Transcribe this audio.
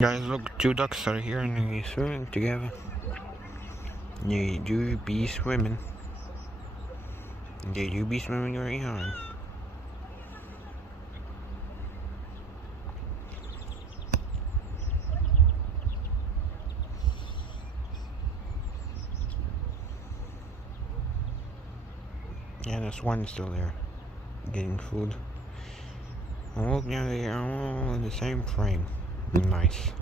Guys, look, two ducks are here and they're swimming together. They do be swimming. They do be swimming very hard. Yeah, the swan's still there, getting food. Oh, look, now they are all in the same frame. Nice.